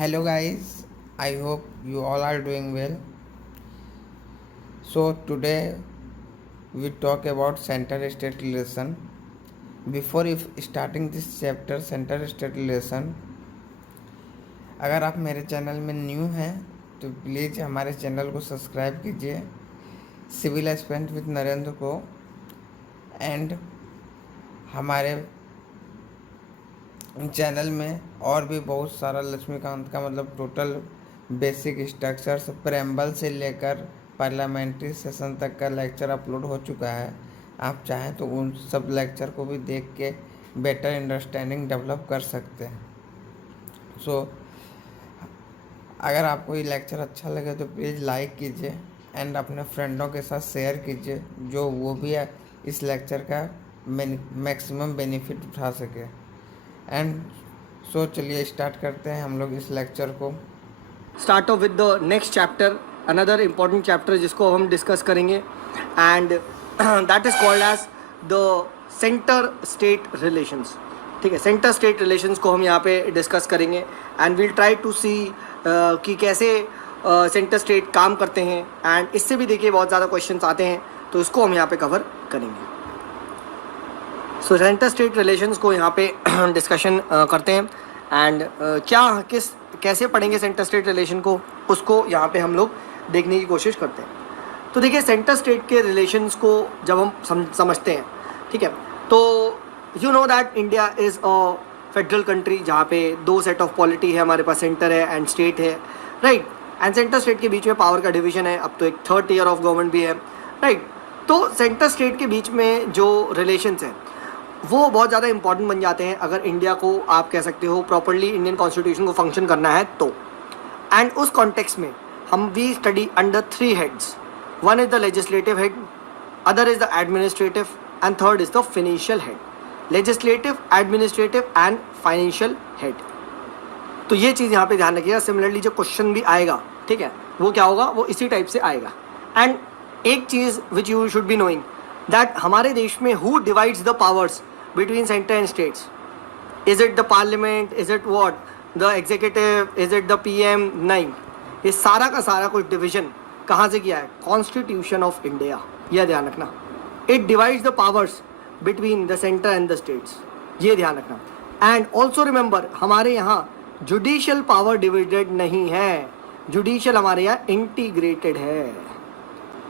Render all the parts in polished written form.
Hello guys, I hope you all are doing well. So today we talk about center state relation. Before if starting this chapter center state relation, अगर आप मेरे channel में new हैं तो please हमारे channel को subscribe कीजिए civil aspirant with Narendra को एंड हमारे चैनल में और भी बहुत सारा लक्ष्मीकांत का मतलब टोटल बेसिक स्ट्रक्चर्स प्रेम्बल से लेकर पार्लियामेंट्री सेशन तक का लेक्चर अपलोड हो चुका है। आप चाहें तो उन सब लेक्चर को भी देख के बेटर अंडरस्टैंडिंग डेवलप कर सकते हैं। सो अगर आपको ये लेक्चर अच्छा लगे तो प्लीज़ लाइक कीजिए एंड अपने फ्रेंडों के साथ शेयर कीजिए जो वो भी इस लेक्चर का मैक्सिमम बेनिफिट उठा सके। एंड सो चलिए स्टार्ट करते हैं हम लोग इस लेक्चर को। Start off with the next chapter, another important chapter जिसको हम डिस्कस करेंगे and that is called as the centre state relations. ठीक है, सेंटर स्टेट रिलेशंस को हम यहाँ पे डिस्कस करेंगे एंड वील ट्राई टू सी कि कैसे सेंटर स्टेट काम करते हैं एंड इससे भी देखिए बहुत ज़्यादा क्वेश्चंस आते हैं तो इसको हम यहाँ पे कवर करेंगे। सो सेंटर स्टेट रिलेशंस को यहाँ पे डिस्कशन करते हैं एंड कैसे पढ़ेंगे सेंटर स्टेट रिलेशन को, उसको यहाँ पे हम लोग देखने की कोशिश करते हैं। तो देखिए सेंटर स्टेट के रिलेशंस को जब हम समझते हैं, ठीक है, तो you know that India is a federal country जहाँ पे दो सेट ऑफ पॉलिटी है, हमारे पास सेंटर है एंड स्टेट है, राइट। एंड सेंटर स्टेट के बीच में पावर का डिवीजन है, अब तो एक थर्ड ईयर ऑफ गवर्नमेंट भी है, राइट। तो सेंटर स्टेट के बीच में जो रिलेशंस हैं वो बहुत ज़्यादा इंपॉर्टेंट बन जाते हैं अगर इंडिया को आप कह सकते हो प्रॉपर्ली इंडियन कॉन्स्टिट्यूशन को फंक्शन करना है तो। एंड उस कॉन्टेक्स्ट में हम we study under 3 heads. One is the legislative head, other is the administrative and third is the financial head. Legislative, administrative and financial head. तो ये चीज़ यहाँ पे ध्यान रखिएगा। सिमिलरली जो क्वेश्चन भी आएगा, ठीक है, वो क्या होगा, वो इसी टाइप से आएगा। एंड एक चीज़ which you should be knowing that हमारे देश में who divides the powers between center and states? Is it the parliament? Is it what? The executive? Is it the PM? नहीं, ये सारा का सारा कुछ डिवीजन कहाँ से किया है? Constitution of India. यह ध्यान रखना। It divides the powers between the center and the states, ये ध्यान रखना। एंड ऑल्सो रिमेंबर हमारे यहाँ जुडिशियल पावर डिवाइडेड नहीं है, जुडिशियल हमारे यहाँ इंटीग्रेटेड है,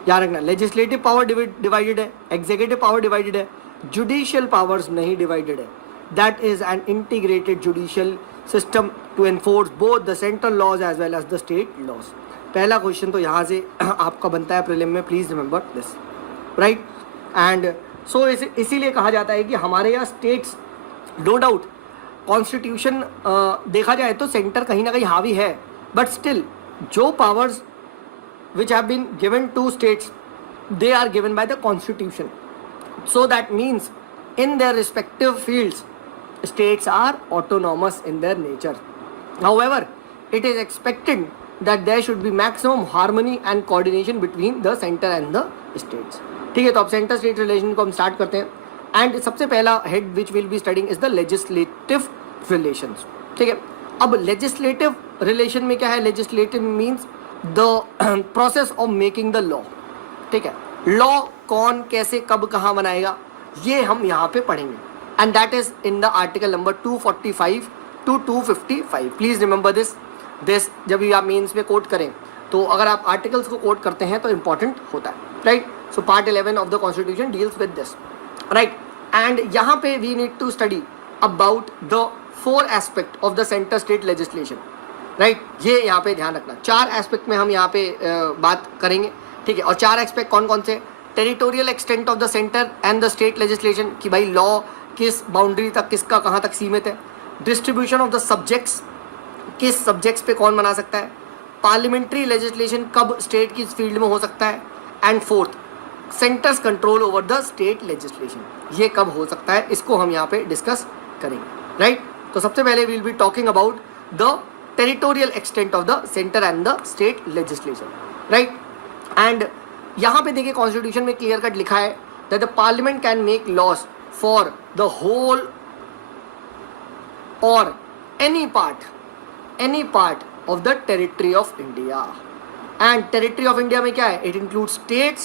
याद रखना। लेजिस्लेटिव पावर डिवाइडेड है, एग्जीक्यूटिव पावर डिवाइडेड है, जुडिशियल पावर्स नहीं डिवाइडेड है। That is an integrated judicial system to enforce both the central laws as well as the state laws. पहला क्वेश्चन तो यहाँ से आपका बनता है प्रीलिम में, please remember this, right. And so इसीलिए कहा जाता है कि हमारे यहाँ स्टेट्स, नो डाउट कॉन्स्टिट्यूशन देखा जाए तो सेंटर कहीं ना कहीं हावी है, बट स्टिल जो powers which have been given to states they are given by the constitution. So that means in their respective fields, states are autonomous in their nature. However, it is expected that there should be maximum harmony and coordination between the center and the states. ठीक है, तो अब centre state relation को हम start करते हैं and सबसे पहला head which will be studying is the legislative relations. ठीक है, अब लेजिस्लेटिव रिलेशन में क्या है? Legislative means the process of making the law. ठीक है, लॉ कौन कैसे कब कहाँ बनाएगा ये हम यहाँ पे पढ़ेंगे and that is in the article number 245 to 255. Please remember this जब भी आप मेंस में कोट करें तो अगर आप आर्टिकल्स को कोट करते हैं तो इंपॉर्टेंट होता है, right. So part 11 of the constitution deals with this, right. And यहाँ पे we need to study about the 4 aspect of the centre state legislation, right. ये यहाँ पे ध्यान रखना, 4 एस्पेक्ट में हम यहाँ पे बात करेंगे. ठीक है, और 4 एस्पेक्ट कौन कौन से? Territorial extent of the center and the state legislation, कि भाई लॉ किस बाउंड्री तक, किसका कहाँ तक सीमित है. डिस्ट्रीब्यूशन ऑफ द सब्जेक्ट्स, किस सब्जेक्ट्स पे कौन बना सकता है. पार्लियामेंट्री लेजिस्लेशन कब स्टेट की फील्ड में हो सकता है. And fourth, centres control over the state legislation, ये कब हो सकता है, इसको हम यहाँ पे डिस्कस करेंगे, राइट. तो सबसे पहले we will be talking about the territorial extent of the center and the state legislation, right. And यहाँ पे देखिए कॉन्स्टिट्यूशन में क्लियर कट लिखा है that the parliament can make laws for the whole or any part any part of the territory of India. And territory of India में क्या है? It includes states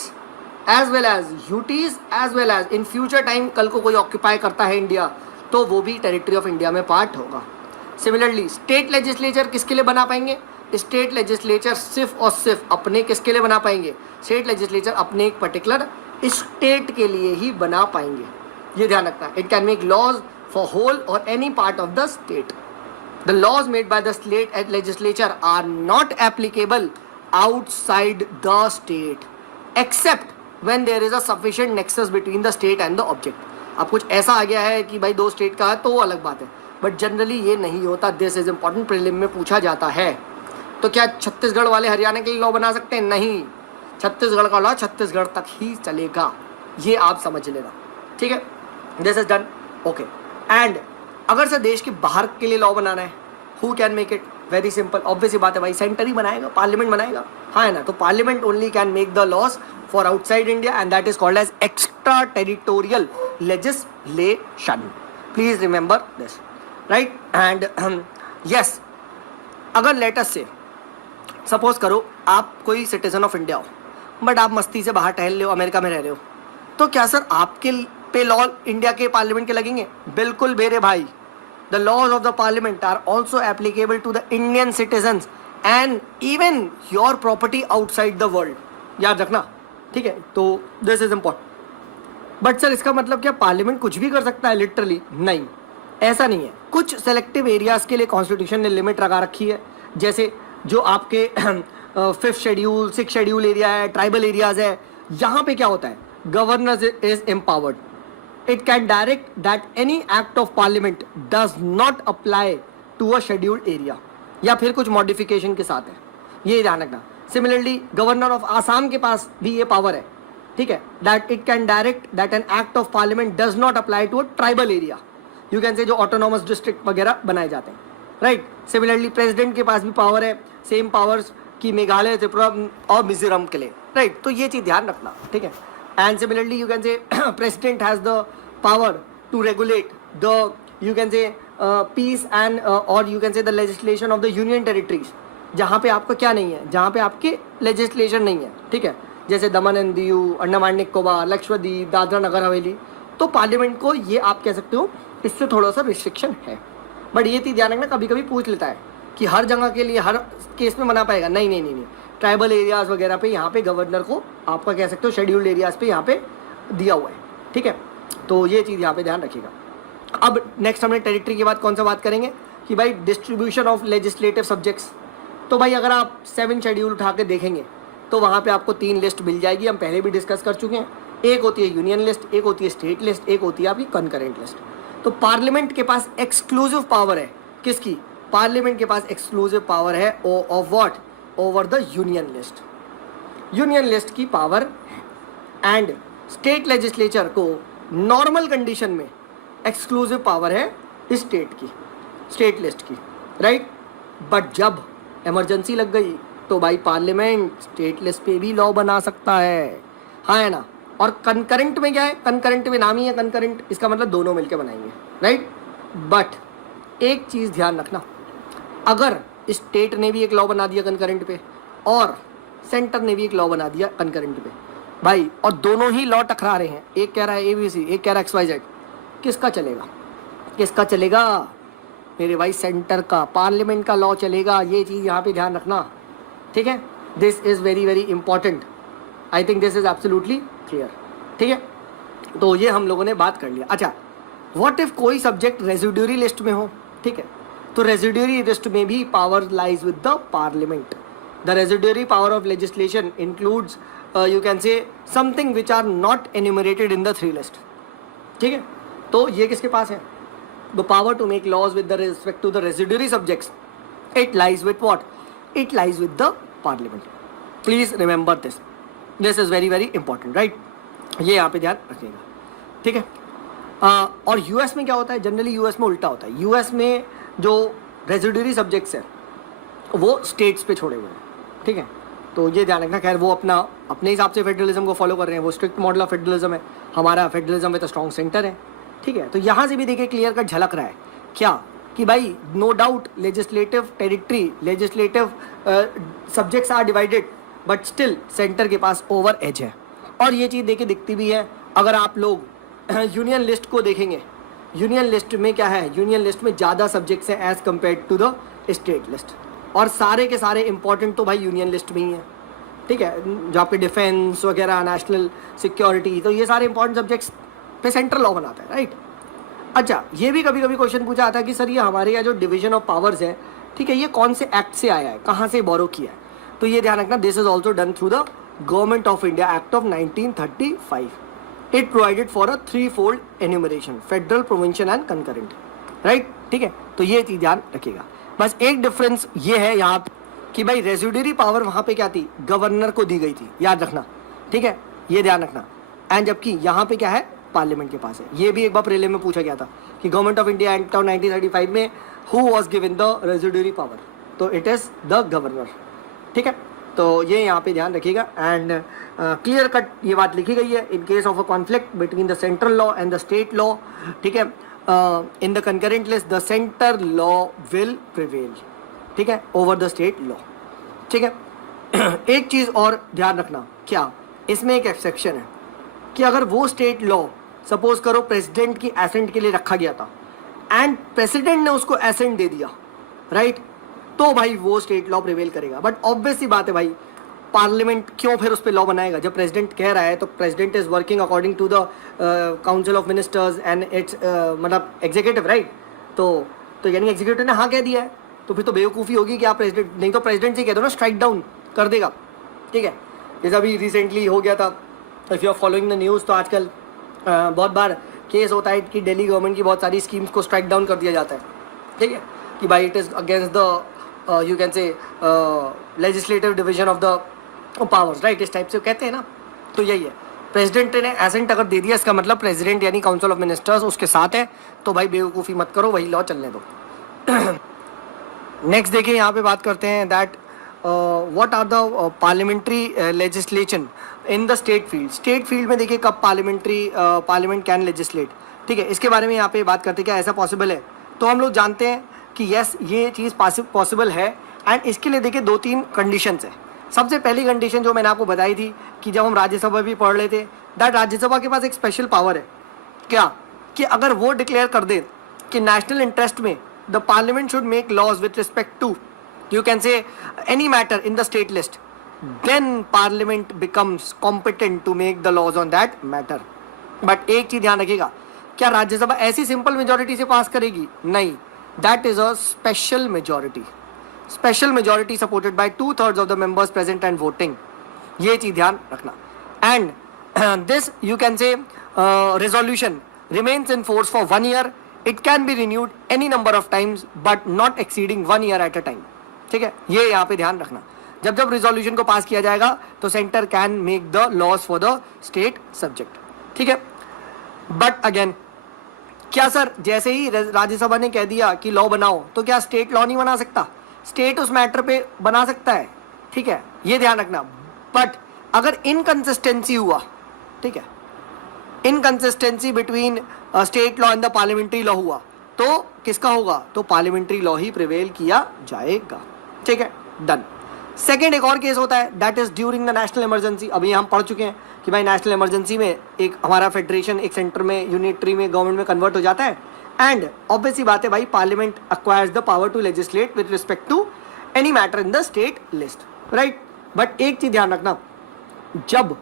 as well as UTs as well as in future time कल को कोई occupy करता है India तो वो भी टेरिटरी ऑफ इंडिया में पार्ट होगा. सिमिलरली स्टेट लेजिस्लेचर किसके लिए बना पाएंगे? स्टेट लेजिस्लेचर सिर्फ और सिर्फ अपने किसके लिए बना पाएंगे? स्टेट लेजिस्लेचर अपने एक पर्टिकुलर स्टेट के लिए ही बना पाएंगे. ये ध्यान रखना. It can make laws for whole or any part of the state. The laws made by the state legislature are not applicable outside the state except when there is a sufficient nexus between the state and the object. अब कुछ ऐसा आ गया है कि भाई दो state का है तो वो अलग बात है, बट जनरली ये नहीं होता. दिस इज इंपॉर्टेंट, प्रीलिम में पूछा जाता है. तो क्या छत्तीसगढ़ वाले हरियाणा के लिए लॉ बना सकते हैं? नहीं. छत्तीसगढ़ का लॉ छत्तीसगढ़ तक ही चलेगा, ये आप समझ लेना. ठीक है, this is done. Okay. And अगर से देश के बाहर के लिए लॉ बनाना है, who can make it? Very simple, obvious ही बात है भाई, सेंटर ही बनाएगा, पार्लियामेंट बनाएगा. हाँ है ना. तो parliament only can make the laws for outside India and that is called as extra territorial legislation. Please remember this, right. And yes, अगर लेटस से सपोज करो आप कोई सिटीजन ऑफ इंडिया हो बट आप मस्ती से बाहर टहल रहे हो, अमेरिका में रह रहे हो, तो क्या सर आपके पे लॉ इंडिया के पार्लियामेंट के लगेंगे? बिल्कुल मेरे भाई. The laws of the parliament are also applicable to the Indian citizens and even your property outside the world. याद रखना. ठीक है, तो this is important. But sir इसका मतलब क्या पार्लियामेंट कुछ भी कर सकता है? लिटरली नहीं, ऐसा नहीं है. कुछ सेलेक्टिव एरियाज के लिए कॉन्स्टिट्यूशन ने लिमिट लगा रखी है, जैसे जो आपके 5th schedule 6th schedule area है, ट्राइबल एरियाज है. यहाँ पे क्या होता है? Governor is empowered. It can direct that any act of parliament does not apply to a scheduled area, या फिर कुछ मॉडिफिकेशन के साथ है, ये ध्यान रखना. सिमिलरली गवर्नर ऑफ आसाम के पास भी ये पावर है. ठीक है, that it can direct that an act of parliament does not apply to a tribal area. You can say जो ऑटोनॉमस डिस्ट्रिक्ट वगैरह बनाए जाते हैं, राइट. सिमिलरली प्रेसिडेंट के पास भी पावर है, सेम पावर्स की मेघालय, त्रिपुरा और मिजोरम के लिए, राइट. तो ये चीज़ ध्यान रखना. ठीक है. And similarly you can say president has the power to regulate the, you can say peace and or you can say the legislation of the union territories. जहाँ पे आपका क्या नहीं है, जहाँ पे आपके legislation नहीं है. ठीक है, जैसे दमन एंड दीव, अंडमान निकोबार, लक्षद्वीप, दादरा नगर हवेली. तो पार्लियामेंट को ये आप कह सकते हो इससे थोड़ा सा रिस्ट्रिक्शन है. बट ये चीज़ ध्यान रखना, कभी कभी पूछ लेता है कि हर जगह के लिए हर केस में मना पाएगा. नहीं नहीं नहीं नहीं, ट्राइबल एरियाज वगैरह पे यहाँ पे गवर्नर को आपका कह सकते हो शेड्यूल्ड एरियाज पे यहाँ पे दिया हुआ है. ठीक है, तो ये चीज़ यहाँ पे ध्यान रखिएगा. अब नेक्स्ट हमने टेरिटरी के बाद कौन सा बात करेंगे कि भाई डिस्ट्रीब्यूशन ऑफ लेजिस्लेटिव सब्जेक्ट्स. तो भाई अगर आप 7 शेड्यूल उठा के देखेंगे तो वहाँ पे आपको 3 लिस्ट मिल जाएगी. हम पहले भी डिस्कस कर चुके हैं. एक होती है यूनियन लिस्ट, एक होती है स्टेट लिस्ट, एक होती है आपकी कंकरेंट लिस्ट. तो पार्लियामेंट के पास एक्सक्लूसिव पावर है. किसकी? पार्लियामेंट के पास एक्सक्लूसिव पावर है of what? Over the union list. Union list की पावर है. एंड स्टेट लेजिस्लेचर को नॉर्मल कंडीशन में एक्सक्लूसिव पावर है स्टेट की, स्टेट लिस्ट की, राइट. बट जब इमरजेंसी लग गई तो भाई पार्लियामेंट स्टेट लिस्ट पे भी लॉ बना सकता है. हाँ है ना. और कंकरेंट में क्या है? कंकरेंट में नाम ही है कंकरेंट, इसका मतलब दोनों मिलकर बनाएंगे, राइट. बट एक चीज़ ध्यान रखना, अगर स्टेट ने भी एक लॉ बना दिया कंकरेंट पे और सेंटर ने भी एक लॉ बना दिया कंकरेंट पे भाई, और दोनों ही लॉ टकरा रहे हैं, एक कह रहा है ABC, एक कह रहा है XYZ, किसका चलेगा? किसका चलेगा मेरे भाई? सेंटर का, पार्लियामेंट का लॉ चलेगा. ये चीज़ यहाँ पे ध्यान रखना. ठीक है, this is very very important. I think this is absolutely clear. ठीक है, तो ये हम लोगों ने बात कर लिया. अच्छा, व्हाट इफ कोई सब्जेक्ट रेजिड्यूरी लिस्ट में हो? ठीक है, तो रेजिड्यूरी लिस्ट में भी power lies with the parliament. The residuary power of legislation includes you can say something which are not enumerated in the 3 list. ठीक है, तो ये किसके पास है? The power to make laws with the respect to the residuary subjects. It lies with what? It lies with the parliament. Please remember this. This is very very important, right. ये यहाँ पे ध्यान रखिएगा. ठीक है. और यूएस में क्या होता है? जनरली यूएस में उल्टा होता है. यूएस में जो रेजिड्यूरी सब्जेक्ट्स हैं वो स्टेट्स पे छोड़े हुए हैं. ठीक है, तो ये ध्यान रखना. खैर वो अपने हिसाब से फेडरलिज्म को फॉलो कर रहे हैं, वो स्ट्रिक्ट मॉडल ऑफ फेडरलिज्म है. हमारा फेडरलिज्म में तो स्ट्रॉन्ग सेंटर है. ठीक है, तो यहाँ से भी देखिए क्लियर कट झलक रहा है क्या कि भाई no doubt legislative territory, legislative subjects are divided, but still centre के पास ओवर एज है। और ये चीज़ देखिए दिखती भी है अगर आप लोग यूनियन लिस्ट को देखेंगे। यूनियन लिस्ट में क्या है, यूनियन लिस्ट में ज़्यादा सब्जेक्ट्स हैं as compare to the state list, और सारे के सारे इंपॉर्टेंट तो भाई यूनियन लिस्ट में ही है, ठीक है। जो आपके डिफेंस वगैरह, नेशनल सिक्योरिटी, तो ये सारे इंपॉर्टेंट सब्जेक्ट्स पे सेंट्रल लॉ बनाता है, राइट। अच्छा, ये भी कभी कभी क्वेश्चन पूछा आता है कि सर ये हमारे यहाँ जो डिवीजन ऑफ पावर्स है, ठीक है, ये कौन से एक्ट से आया है, कहाँ से बोरो किया है। तो ये ध्यान रखना, this is also done through the government of India act of 1935। It provided for a 3-fold enumeration, federal, provincial and concurrent, right, ठीक है। तो ये चीज ध्यान रखिएगा। बस एक डिफरेंस ये है यहाँ कि भाई रेजिडरी पावर वहाँ पे क्या थी, गवर्नर को दी गई थी, याद रखना, ठीक है, ये ध्यान रखना। एंड जबकि यहाँ पे क्या है, पार्लियामेंट के पास है। ये भी एक बार प्रीलिम में पूछा गया था कि government of India act of 1935 में who was given the residuary power, तो इट इज द गवर्नर, ठीक है। तो ये यहाँ पे ध्यान रखिएगा। एंड क्लियर कट ये बात लिखी गई है, in case of a conflict between the central law and the state law, ठीक है, in the concurrent list the centre law will prevail, ठीक है, ओवर द स्टेट लॉ, ठीक है। एक चीज़ और ध्यान रखना, क्या इसमें एक एक्सेप्शन है कि अगर वो स्टेट लॉ सपोज करो प्रेसिडेंट की एसेंट के लिए रखा गया था एंड प्रेसिडेंट ने उसको एसेंट दे दिया, राइट, तो भाई वो स्टेट लॉ प्रिवेल करेगा। बट ऑब्वियस सी बात है भाई, पार्लियामेंट क्यों फिर उस पर लॉ बनाएगा जब प्रेसिडेंट कह रहा है। तो president is working according to the council of ministers and it's मतलब एग्जीक्यूटिव, राइट। तो यानी एग्जीक्यूटिव ने हाँ कह दिया है, तो फिर तो बेवकूफ़ी होगी कि आप प्रेसिडेंट, नहीं तो प्रेसिडेंट से कह दो ना स्ट्राइक डाउन कर देगा, ठीक है। जैसा अभी रिसेंटली हो गया था, if you are following the news, तो आजकल बहुत बार केस होता है कि दिल्ली गवर्नमेंट की बहुत सारी स्कीम्स को स्ट्राइक डाउन कर दिया जाता है, ठीक है, कि भाई it is against the you can से legislative division of the powers, right, इस टाइप से कहते हैं ना। तो यही है, प्रेसिडेंट ने एसेंट अगर दे दिया, इसका मतलब प्रेसिडेंट यानी काउंसिल ऑफ मिनिस्टर्स उसके साथ है, तो भाई बेवकूफ़ी मत करो, वही लॉ चलने दो। नेक्स्ट देखिए, यहाँ पे बात करते हैं that what are the parliamentary legislation in the state field. State field में देखिए कब पार्लियामेंट कैन लेजिस्लेट, ठीक है, इसके बारे में यहाँ पे बात करते हैं, क्या ऐसा पॉसिबल है। तो हम लोग जानते हैं कि यस ये चीज़ पॉसिबल है, एंड इसके लिए देखिए 2-3 कंडीशंस है। सबसे पहली कंडीशन जो मैंने आपको बताई थी कि जब हम राज्यसभा भी पढ़ रहे थे, दैट राज्यसभा के पास एक स्पेशल पावर है, क्या, कि अगर वो डिक्लेयर कर दे कि नेशनल इंटरेस्ट में the parliament should make laws with respect to you can say any matter in the state list, then parliament becomes competent to make the laws on that matter. but एक चीज ध्यान रखिएगा, क्या राज्यसभा ऐसी simple majority से पास करेगी, नहीं, that is a special majority supported by 2/3 of the members present and voting, ये चीज ध्यान रखना। and this you can say resolution remains in force for 1 year. it can be renewed any number of times but not exceeding 1 year at a time, ठीक है, ये यहाँ पे ध्यान रखना। जब जब रिजोल्यूशन को पास किया जाएगा तो centre can make the laws for the state subject, ठीक है। बट अगेन, क्या सर जैसे ही राज्यसभा ने कह दिया कि लॉ बनाओ, तो क्या स्टेट लॉ नहीं बना सकता? स्टेट उस मैटर पे बना सकता है, ठीक है, ये ध्यान रखना। बट अगर इनकंसिस्टेंसी हुआ, ठीक है, inconsistency between state law and the parliamentary law हुआ, तो किसका होगा? तो पार्लियामेंट्री लॉ ही प्रिवेल किया जाएगा, ठीक है, डन। सेकेंड एक और केस होता है, that is during the national emergency. अभी हम पढ़ चुके हैं कि भाई नेशनल इमरजेंसी में एक हमारा फेडरेशन एक सेंटर में, यूनिटरी में, गवर्नमेंट में कन्वर्ट हो जाता है, एंड ऑब्वियसली बात है भाई, parliament acquires the power to legislate with respect to any matter in the state list, right. But एक चीज ध्यान रखना, जब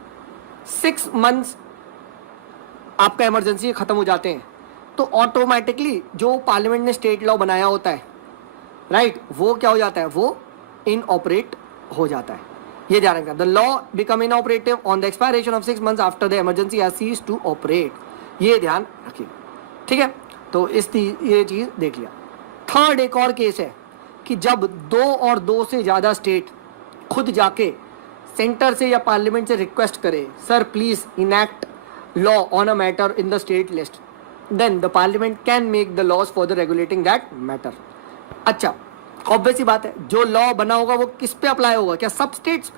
6 months आपका इमरजेंसी खत्म हो जाते हैं, तो ऑटोमेटिकली जो पार्लियामेंट ने स्टेट लॉ बनाया होता है, राइट, वो क्या हो जाता है? वो इनऑपरेट हो जाता है, ये ध्यान रखना। The law become inoperative on the expiration of 6 months after the emergency has ceased to operate, ये ध्यान रखिए, ठीक है। तो ये चीज देख लिया। थर्ड एक और केस है कि जब 2 और 2 से ज़्यादा स्टेट खुद जाके सेंटर से या पार्लियामेंट से रिक्वेस्ट करे, sir please enact law on a matter in the state list, then the parliament can make the laws for the regulating that matter. अच्छा, ऑब्वियस ही बात है, जो लॉ बना होगा वो किस पे अप्लाई होगा? क्या सब स्टेट्स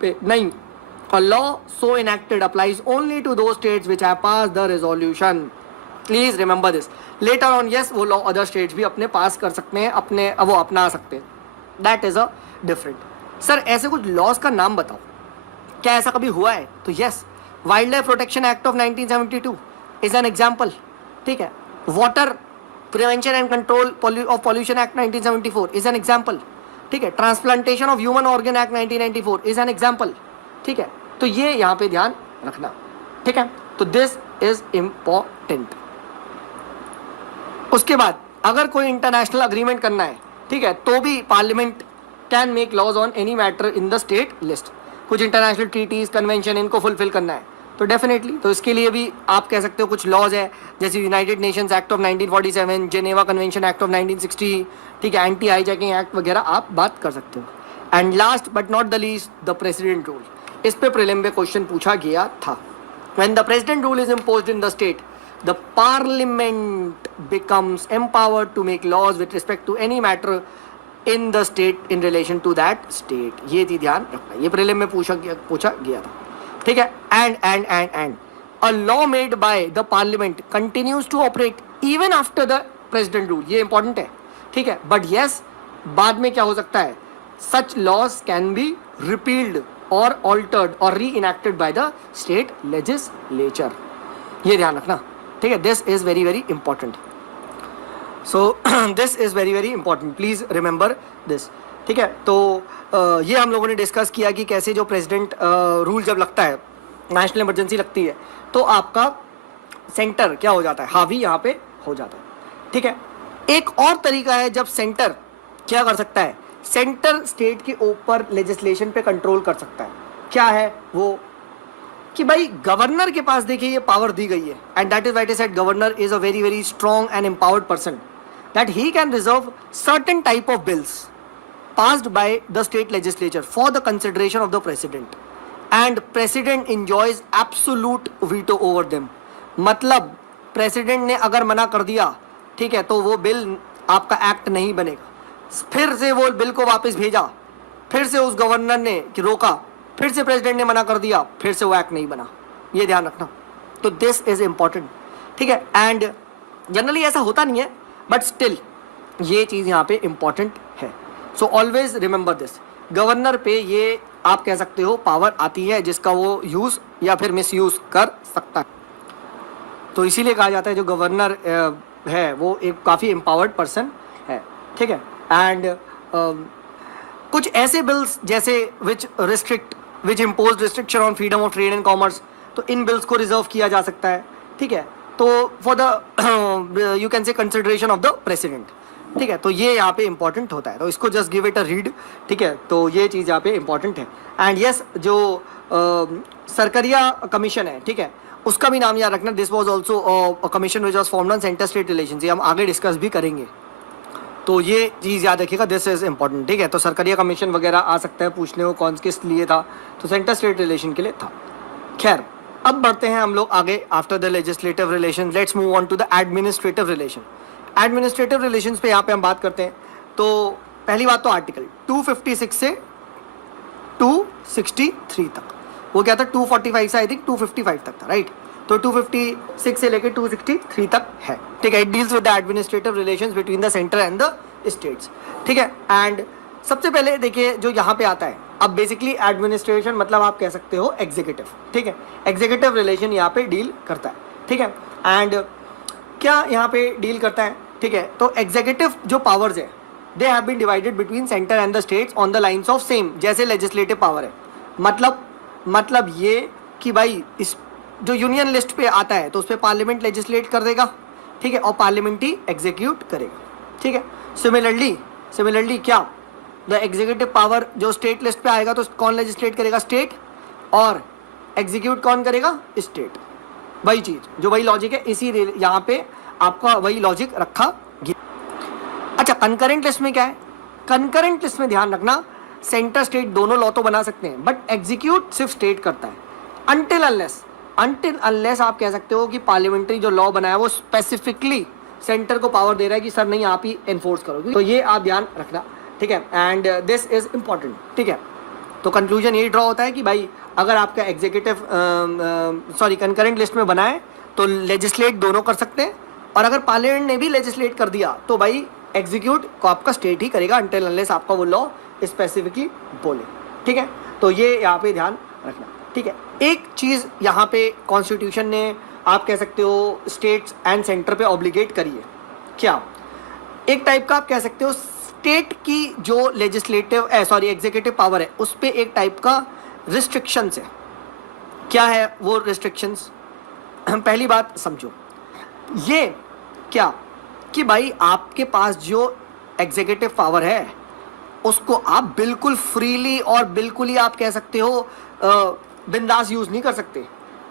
पे? नहीं। A law so enacted applies only to those states which have passed the resolution, please remember this. Later on yes वो लॉ अदर स्टेट्स भी अपने पास कर सकते हैं, अपने वो अपना सकते हैं. That is a different. Sir ऐसे कुछ लॉज का नाम बताओ, क्या ऐसा कभी हुआ है? तो yes, wild life protection act of 1972 is an example. ठीक है. Water prevention and control of pollution act 1974 is an example. ठीक है. Transplantation of human organ act 1994 is an example. ठीक है. तो ये यहाँ पे ध्यान रखना. ठीक है. तो दिस इज इम्पॉर्टेंट. उसके बाद अगर कोई इंटरनेशनल अग्रीमेंट करना है, ठीक है, तो भी parliament can make laws on any matter in the state list. कुछ इंटरनेशनल ट्रीटीज कन्वेंशन इनको फुलफिल करना है तो डेफिनेटली, तो इसके लिए भी आप कह सकते हो कुछ लॉज है, जैसे United Nations act of 1947, Geneva convention act of 1960, ठीक है, एंटी हाईजैकिंग एक्ट वगैरह आप बात कर सकते हो. And last but not the least, the president rule. इस पे प्रीलिम में क्वेश्चन पूछा गया था. When the president rule is imposed in the state, the parliament becomes empowered to make laws with respect to any matter in the state in relation to that state. ये थी ध्यान रखना, ये prelim में पूछा गया था. ठीक है. And a law made by the parliament continues to operate even after the president rule. ये इंपॉर्टेंट है. ठीक है. बट यस, बाद में क्या हो सकता है, such laws can be repealed और ऑल्टर्ड और reenacted by the state legislature. ये ध्यान रखना. ठीक है. This is very very important. So this is very very important, please remember this. ठीक है. तो ये हम लोगों ने डिस्कस किया कि कैसे जो प्रेसिडेंट रूल जब लगता है, नेशनल इमरजेंसी लगती है, तो आपका सेंटर क्या हो जाता है, हावी यहाँ पे हो जाता है. ठीक है. एक और तरीका है जब सेंटर क्या कर सकता है, सेंटर स्टेट के ऊपर लेजिस्लेशन पे कंट्रोल कर सकता है. क्या है वो, कि भाई गवर्नर के पास देखिए ये पावर दी गई है, and that is why I said governor is a very very strong and empowered person, that he can reserve certain type of bills passed by the state legislature for the consideration of the president, and president enjoys absolute veto over them. मतलब president ने अगर मना कर दिया, ठीक है, तो वो बिल आपका एक्ट नहीं बनेगा. फिर से वो बिल को वापस भेजा, फिर से उस गवर्नर ने रोका, फिर से प्रेसिडेंट ने मना कर दिया, फिर से वो एक्ट नहीं बना. ये ध्यान रखना. तो दिस इज इंपॉर्टेंट. ठीक है. एंड जनरली ऐसा होता नहीं है, बट स्टिल ये चीज़ यहाँ पे इंपॉर्टेंट है. So always remember this. Governor पे ये आप कह सकते हो पावर आती है जिसका वो यूज़ या फिर मिस यूज़ कर सकता है. तो इसीलिए कहा जाता है जो गवर्नर है वो एक काफ़ी एम्पावर्ड पर्सन है. ठीक है. एंड कुछ ऐसे बिल्स जैसे which impose restriction on freedom of trade and commerce, तो इन बिल्स को रिजर्व किया जा सकता है. ठीक है. तो फॉर द यू कैन से कंसिडरेशन ऑफ द प्रेसिडेंट. ठीक है. तो ये यहाँ पे इंपॉर्टेंट होता है, तो इसको just give it a read. ठीक है. तो ये चीज़ यहाँ पे इंपॉर्टेंट है. एंड यस, जो सरकरिया कमीशन है, ठीक है, उसका भी नाम याद रखना. This was also a commission which was formed on centre state relations. ये हम आगे डिस्कस भी करेंगे, तो ये चीज़ याद रखिएगा. This is important. ठीक है. तो सरकरिया कमीशन वगैरह आ सकता है पूछने को, कौन किस लिए था, तो सेंटर स्टेट रिलेशन के लिए था. खैर, अब बढ़ते हैं हम लोग आगे. After the legislative relation, let's move on to the administrative relation. Administrative relations पे यहाँ पे हम बात करते हैं. तो पहली बात तो आर्टिकल 256 से 263 तक, वो क्या था, 245 से आई थिंक 255 तक था, राइट. तो 256 से लेकर 263 तक है. ठीक है. It deals with the administrative relations between the center and the states. ठीक है. एंड सबसे पहले देखिए जो यहाँ पे आता है, अब बेसिकली एडमिनिस्ट्रेशन मतलब आप कह सकते हो एग्जीक्यूटिव. ठीक है. एग्जीक्यूटिव रिलेशन यहाँ पे डील करता है. ठीक है. एंड क्या यहाँ पे डील करता है, ठीक है, तो एग्जीक्यूटिव जो पावर्स है they have been divided between centre and the states on the lines of same, जैसे लेजिस्लेटिव पावर है. मतलब ये कि भाई इस जो यूनियन लिस्ट पे आता है तो उस पर पार्लियामेंट लेजिस्लेट कर देगा. ठीक है. और पार्लियामेंट ही एग्जीक्यूट करेगा. ठीक है. सिमिलरली क्या, द एग्जीक्यूटिव पावर जो स्टेट लिस्ट पे आएगा तो कौन लेजिस्लेट करेगा, स्टेट, और एग्जीक्यूट कौन करेगा, स्टेट. वही चीज़, जो वही लॉजिक है, इसी यहाँ पे आपका वही लॉजिक रखा गया. अच्छा, कंकरेंट लिस्ट में क्या है, कंकरेंट लिस्ट में ध्यान रखना, सेंटर स्टेट दोनों लॉ तो बना सकते हैं, बट एग्जीक्यूट सिर्फ स्टेट करता है. अनटिल अनलेस आप कह सकते हो कि पार्लियामेंट्री जो लॉ बनाया वो स्पेसिफिकली सेंटर को पावर दे रहा है कि सर नहीं आप ही एनफोर्स करोगे. तो ये आप ध्यान रखना. ठीक है. And this is important. ठीक है. तो कंक्लूजन यही ड्रॉ होता है कि भाई अगर आपका एग्जीक्यूटिव कंकरेंट लिस्ट में बना है तो लेजिस्लेट दोनों कर सकते हैं, और अगर पार्लियामेंट ने भी लेजिस्लेट कर दिया तो भाई एग्जीक्यूट को आपका स्टेट ही करेगा अनटिल अनलेस आपका वो लॉ स्पेसिफिकली बोले। ठीक है, तो ये यहाँ पे ध्यान रखना। ठीक है, एक चीज़ यहाँ पे कॉन्स्टिट्यूशन ने आप कह सकते हो स्टेट्स एंड सेंटर पे ऑब्लिगेट करी है। क्या? एक टाइप का आप कह सकते हो स्टेट की जो लेजिस्लेटिव एग्जीक्यूटिव पावर है उस पर एक टाइप का रिस्ट्रिक्शंस है। क्या है वो रिस्ट्रिक्शंस? पहली बात समझो, ये क्या कि भाई आपके पास जो एग्जीक्यूटिव पावर है उसको आप बिल्कुल फ्रीली और बिल्कुल ही आप कह सकते हो बिंदास यूज़ नहीं कर सकते,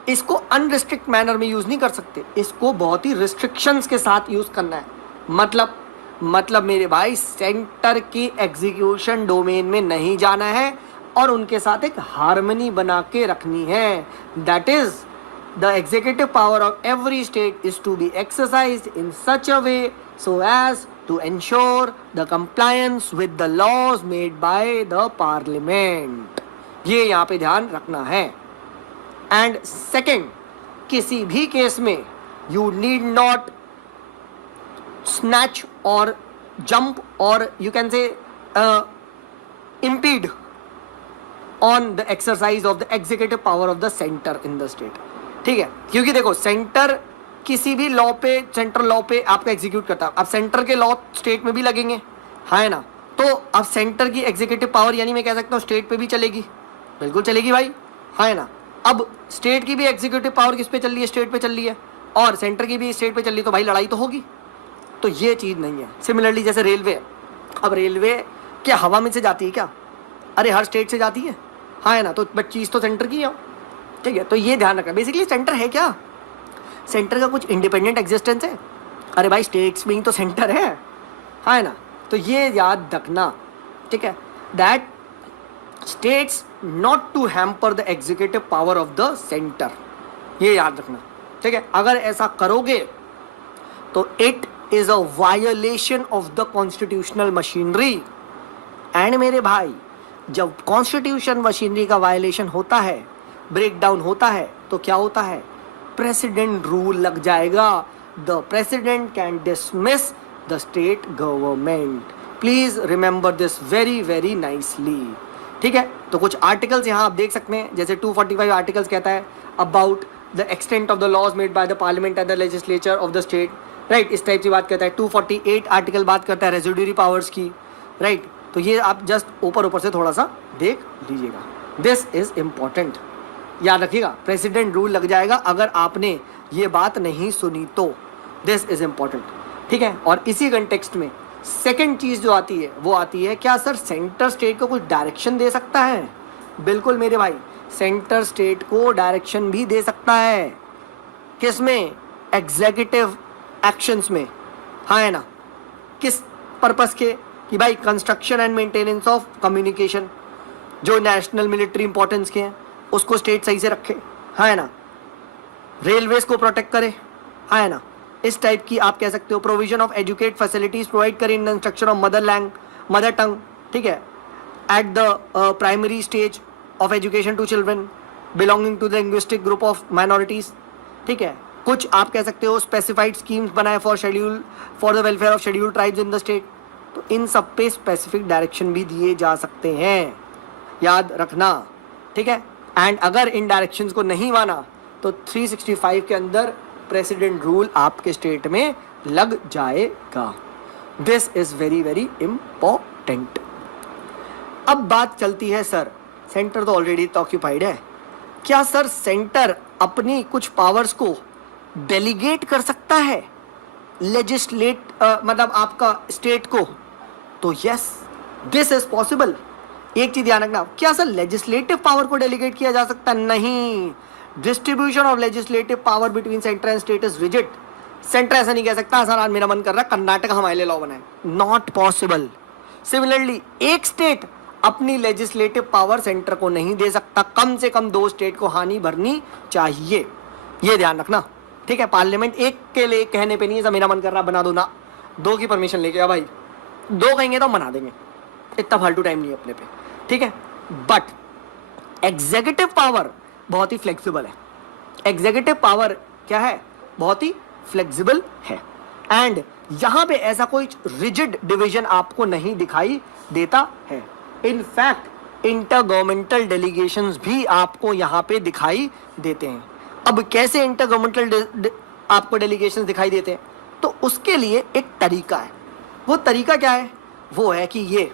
इसको अनरिस्ट्रिक्ट मैनर में यूज़ नहीं कर सकते, इसको बहुत ही रिस्ट्रिक्शंस के साथ यूज़ करना है। मतलब मेरे भाई सेंटर की एग्जीक्यूशन डोमेन में नहीं जाना है और उनके साथ एक हार्मनी बना के रखनी है। That is the executive power of every state is to be exercised in such a way so as to ensure the compliance with the laws made by the parliament। ये यहाँ पे ध्यान रखना है। एंड सेकेंड, किसी भी case में you need not snatch or jump or you can say impede on the exercise of the executive power of the center in the state। ठीक है, क्योंकि देखो सेंटर किसी भी लॉ पे, सेंट्रल लॉ पे आपका एग्जीक्यूट करता है। अब सेंटर के लॉ स्टेट में भी लगेंगे, है ना, तो अब सेंटर की एग्जीक्यूटिव पावर यानी मैं कह सकता हूँ स्टेट पे भी चलेगी, बिल्कुल चलेगी भाई, है ना। अब स्टेट की भी एग्जीक्यूटिव पावर किस पे चल रही है? स्टेट पे चल रही है, और सेंटर की भी स्टेट पे चल रही है, तो भाई लड़ाई तो होगी। तो ये चीज़ नहीं है। सिमिलरली जैसे रेलवे, अब रेलवे क्या हवा में से जाती है क्या? अरे हर स्टेट से जाती है, हाँ है ना, तो बट चीज़ तो सेंटर की है। ठीक है, तो ये ध्यान रखना। बेसिकली सेंटर है क्या? सेंटर का कुछ इंडिपेंडेंट एग्जिस्टेंस है? अरे भाई स्टेट्स में ही तो सेंटर है, हाँ है ना, तो ये याद रखना। ठीक है, that states not to hamper the executive power of the centre, ये याद रखना। ठीक है, अगर ऐसा करोगे तो it is a violation of the constitutional machinery. And मेरे भाई जब कॉन्स्टिट्यूशन मशीनरी का वायोलेशन होता है, ब्रेक डाउन होता है, तो क्या होता है? प्रेसिडेंट रूल लग जाएगा। The president can dismiss the state government. Please remember this very very nicely. ठीक है, तो कुछ आर्टिकल्स यहाँ आप देख सकते हैं, जैसे 245 आर्टिकल्स कहता है about the extent of the laws made by the parliament and the legislature of the state, right, इस टाइप की बात करता है। 248 आर्टिकल बात करता है रेजिड्यूरी पावर्स की, राइट, तो ये आप जस्ट ऊपर से थोड़ा सा देख लीजिएगा। दिस इज इम्पॉर्टेंट, याद रखिएगा, प्रेसिडेंट रूल लग जाएगा अगर आपने ये बात नहीं सुनी तो। This is important. ठीक है, और इसी कंटेक्स्ट में सेकंड चीज़ जो आती है वो आती है, क्या सर सेंटर स्टेट को कुछ डायरेक्शन दे सकता है? बिल्कुल मेरे भाई, सेंटर स्टेट को डायरेक्शन भी दे सकता है। किसमें? एग्जीक्यूटिव एक्शंस में, हाँ है ना। किस पर्पस के? कि भाई construction and maintenance of communication, जो नेशनल मिलिट्री इंपॉर्टेंस के हैं उसको स्टेट सही से रखे, हाँ है ना। रेलवेज को प्रोटेक्ट करे, हाँ है ना, इस टाइप की आप कह सकते हो। Provision of educate facilities provide करें in instruction of mother tongue, ठीक है, at the primary stage of education to children belonging to the linguistic group of minorities. ठीक है, कुछ आप कह सकते हो स्पेसिफाइड स्कीम्स बनाए for the welfare of scheduled tribes in the state. तो इन सब पे स्पेसिफिक डायरेक्शन भी दिए जा सकते हैं, याद रखना। ठीक है, एंड अगर इन डायरेक्शंस को नहीं माना तो 365 के अंदर प्रेसिडेंट रूल आपके स्टेट में लग जाएगा। This is very very important. अब बात चलती है, सर सेंटर तो ऑलरेडी ऑक्यूपाइड है, क्या सर सेंटर अपनी कुछ पावर्स को डेलीगेट कर सकता है मतलब आपका स्टेट को? तो यस, दिस इज पॉसिबल। एक चीज ध्यान रखना, क्या सर लेजिस्लेटिव पावर को डेलीगेट किया जा सकता? नहीं। Distribution of legislative power between centre and state is rigid. Centre ऐसा नहीं कह सकता सर आज मेरा मन कर रहा है कर्नाटक हमारे लिए लॉ बनाए, नॉट पॉसिबल। सिमिलरली एक स्टेट अपनी लेजिस्लेटिव पावर सेंटर को नहीं दे सकता, कम से कम 2 स्टेट को हानि भरनी चाहिए, ये ध्यान रखना। ठीक है, पार्लियामेंट एक के लिए कहने पे नहीं है, मेरा मन कर रहा बना दो ना, 2 की परमिशन लेके आ भाई, 2 कहेंगे तो बना देंगे, इतना फालतू टाइम नहीं है अपने पे। ठीक है, बट एग्जीक्यूटिव पावर बहुत ही फ्लेक्सिबल है। एग्जीक्यूटिव पावर क्या है? बहुत ही फ्लेक्सिबल है एंड यहाँ पे ऐसा कोई रिजिड डिवीजन आपको नहीं दिखाई देता है. इनफैक्ट इंटर गवर्नमेंटल डेलीगेशंस भी आपको यहाँ पे दिखाई देते हैं. अब कैसे इंटर गवर्नमेंटल आपको डेलीगेशंस दिखाई देते हैं? तो उसके लिए एक तरीका है. वो तरीका क्या है? वो है कि ये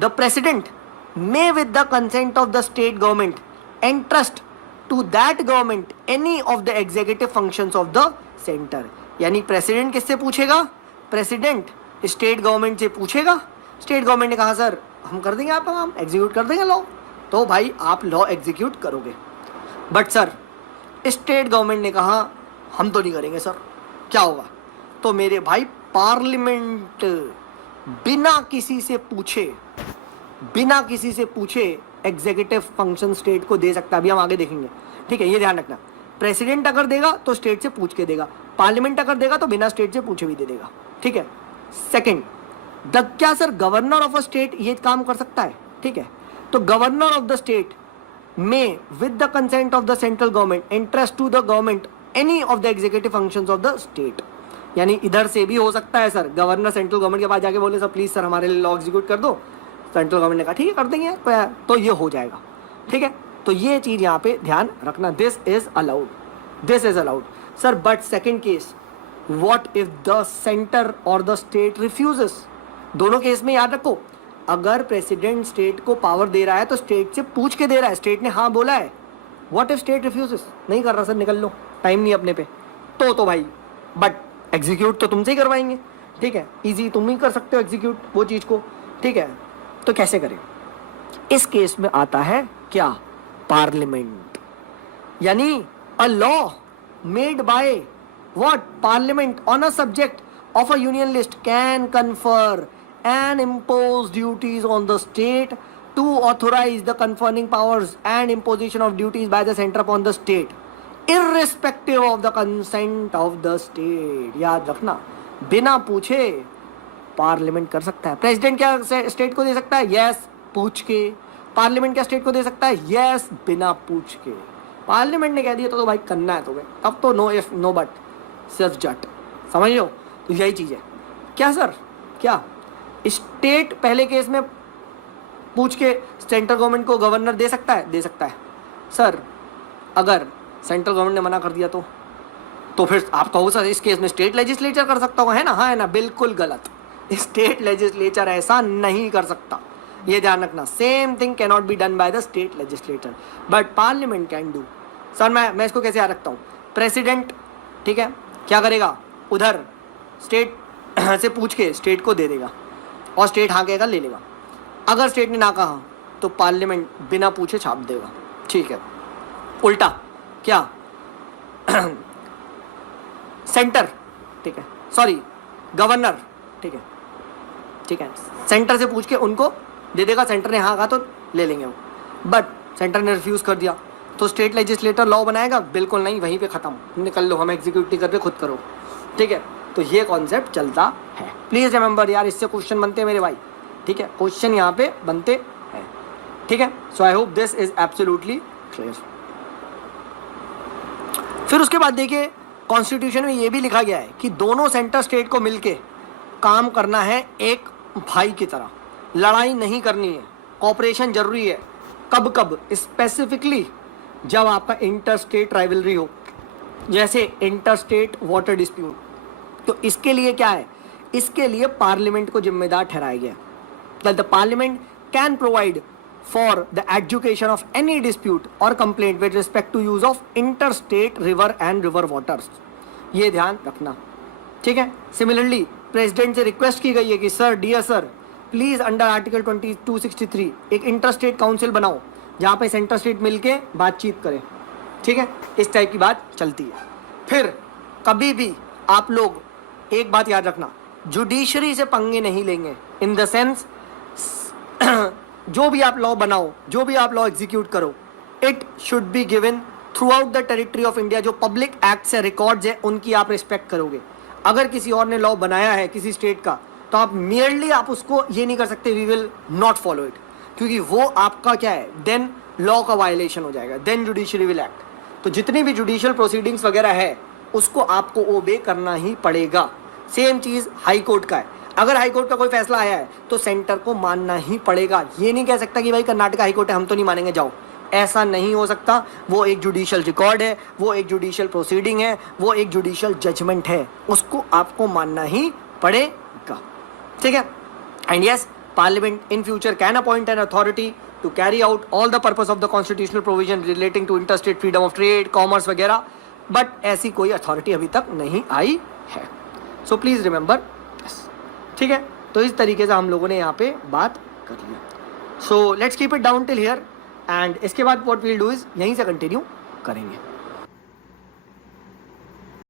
the president may with the consent of the state government entrust to that government any of the executive functions of the center. यानी प्रेसिडेंट किससे पूछेगा? प्रेसिडेंट स्टेट गवर्नमेंट से पूछेगा. स्टेट गवर्नमेंट ने कहा सर हम कर देंगे आपका काम, एग्जीक्यूट कर देंगे लॉ, तो भाई आप लॉ एग्जीक्यूट करोगे. बट सर स्टेट गवर्नमेंट ने कहा हम तो नहीं करेंगे सर, क्या होगा? तो मेरे भाई पार्लियामेंट बिना किसी से पूछे एग्जीक्यूटिव फंक्शन स्टेट को दे सकता है. अभी हम आगे देखेंगे, ठीक है, ये ध्यान रखना. प्रेसिडेंट अगर देगा तो स्टेट से पूछ के देगा, पार्लियामेंट अगर देगा तो बिना स्टेट से पूछे भी दे देगा. ठीक है. सेकंड, क्या sir governor of a state ये काम कर सकता है? ठीक है. तो governor of the state may with the consent of the central government entrust to the government any of the executive functions of the state. यानी इधर से भी हो सकता है सर, गवर्नर सेंट्रल गवर्नमेंट के पास जाके बोले सर प्लीज सर हमारे लिए लॉ एग्जीक्यूट कर दो. सेंट्रल गवर्नमेंट ने कहा ठीक है कर देंगे, तो ये हो जाएगा. ठीक है. तो ये चीज यहाँ पे ध्यान रखना, this is allowed sir. But second case, what if the centre और द स्टेट रिफ्यूजेस? दोनों केस में याद रखो, अगर प्रेसिडेंट स्टेट को पावर दे रहा है तो स्टेट से पूछ के दे रहा है, स्टेट ने हाँ बोला है. What if state refuses? नहीं कर रहा सर, निकल लो, टाइम नहीं अपने पे, तो भाई बट एग्जीक्यूट तो तुमसे ही करवाएंगे. ठीक है, इजी तुम ही कर सकते हो एग्जीक्यूट वो चीज को. ठीक है. तो कैसे करें? इस केस में आता है क्या? पार्लियामेंट. यानी अ law made by what? Parliament on a subject of a union list can confer and impose duties on the state to authorize the conferring powers and imposition of duties by the center upon the state irrespective of the consent of the state. याद रखना, बिना पूछे parliament कर सकता है. President क्या state को दे सकता है? यस, पूछ के. पार्लियामेंट क्या स्टेट को दे सकता है? यस, बिना पूछ के. पार्लियामेंट ने कह दिया तो भाई करना है तुम्हें, तब तो नो इफ नो बट, सिर्फ जट. समझ लो. तो यही चीज़ है. क्या सर? क्या स्टेट पहले केस में पूछ के सेंट्रल गवर्नमेंट को गवर्नर दे सकता है? दे सकता है. सर अगर सेंट्रल गवर्नमेंट ने मना कर दिया तो फिर आप कहो सर इस केस में स्टेट लेजिस्लेचर कर सकता होगा, है ना? हाँ है ना? बिल्कुल गलत. स्टेट लेजिस्लेचर ऐसा नहीं कर सकता, ये ध्यान रखना. Same thing can not be done by the state legislature but parliament can do. Sir मैं इसको कैसे याद रखता हूँ? प्रेसिडेंट, ठीक है, क्या करेगा? उधर स्टेट से पूछ के स्टेट को दे देगा और स्टेट हाँ कहेगा ले लेगा. अगर स्टेट ने ना कहा तो पार्लियामेंट बिना पूछे छाप देगा. ठीक है. उल्टा क्या? सेंटर, ठीक है, सॉरी गवर्नर, ठीक है, ठीक है, सेंटर से पूछ के उनको दे देगा. सेंटर ने हाँ कहा तो ले लेंगे वो. बट सेंटर ने रिफ्यूज कर दिया तो स्टेट लेजिस्लेटर लॉ बनाएगा? बिल्कुल नहीं, वहीं पे खत्म, निकल लो, हम एग्जीक्यूट नहीं करके खुद करो. ठीक है. तो ये कॉन्सेप्ट चलता है. प्लीज रिमेंबर यार, इससे क्वेश्चन बनते हैं मेरे भाई. ठीक है, क्वेश्चन यहाँ पे बनते हैं. ठीक है. So I hope this is absolutely clear. फिर उसके बाद देखिए कॉन्स्टिट्यूशन में ये भी लिखा गया है कि दोनों सेंटर स्टेट को मिलके काम करना है एक भाई की तरह. लड़ाई नहीं करनी है, कॉपरेशन जरूरी है. कब कब? स्पेसिफिकली जब आपका इंटर स्टेट राइवलरी हो, जैसे इंटर स्टेट वाटर डिस्प्यूट. तो इसके लिए क्या है? इसके लिए पार्लियामेंट को जिम्मेदार ठहराया गया. That the parliament can provide for the education of any dispute or complaint with respect to use of inter state river and river waters. ये ध्यान रखना. ठीक है. सिमिलरली प्रेसिडेंट से रिक्वेस्ट की गई है कि sir, dear sir, please under article 2263 एक इंटर स्टेट काउंसिल बनाओ जहाँ पे सेंटर स्टेट मिलके बातचीत करें. ठीक है. इस टाइप की बात चलती है. फिर कभी भी आप लोग एक बात याद रखना, जुडिशरी से पंगे नहीं लेंगे. इन द सेंस जो भी आप लॉ बनाओ, जो भी आप लॉ एग्जीक्यूट करो, it should be given through out the territory of India. जो पब्लिक एक्ट्स है, रिकॉर्ड्स है, उनकी आप रिस्पेक्ट करोगे. अगर किसी और ने लॉ बनाया है किसी स्टेट का, तो आप मियरली आप उसको ये नहीं कर सकते we will not follow it, क्योंकि वो आपका क्या है, देन लॉ का वायलेशन हो जाएगा, देन जुडिशरी विल एक्ट. तो जितनी भी जुडिशियल प्रोसीडिंग्स वगैरह है उसको आपको ओबे करना ही पड़ेगा। सेम चीज हाई कोर्ट का है, अगर हाई कोर्ट का कोई फैसला आया है तो सेंटर को मानना ही पड़ेगा। ये नहीं कह सकता कि भाई कर्नाटक हाई कोर्ट है हम तो नहीं मानेंगे जाओ, ऐसा नहीं हो सकता। वो एक जुडिशियल रिकॉर्ड है, वो एक जुडिशियल प्रोसीडिंग है, वो एक जुडिशियल जजमेंट है, उसको आपको मानना ही पड़ेगा, ठीक है। And yes, parliament in future can appoint an authority to carry out all the purpose of the constitutional provision relating to interstate freedom of trade, commerce वगैरह, बट ऐसी कोई अथॉरिटी अभी तक नहीं आई है। सो प्लीज रिमेंबर, ठीक है। तो इस तरीके से हम लोगों ने यहाँ पे बात कर लिया। So let's keep it down till here, and इसके बाद व्हाट वील डू इज यहीं से कंटिन्यू करेंगे।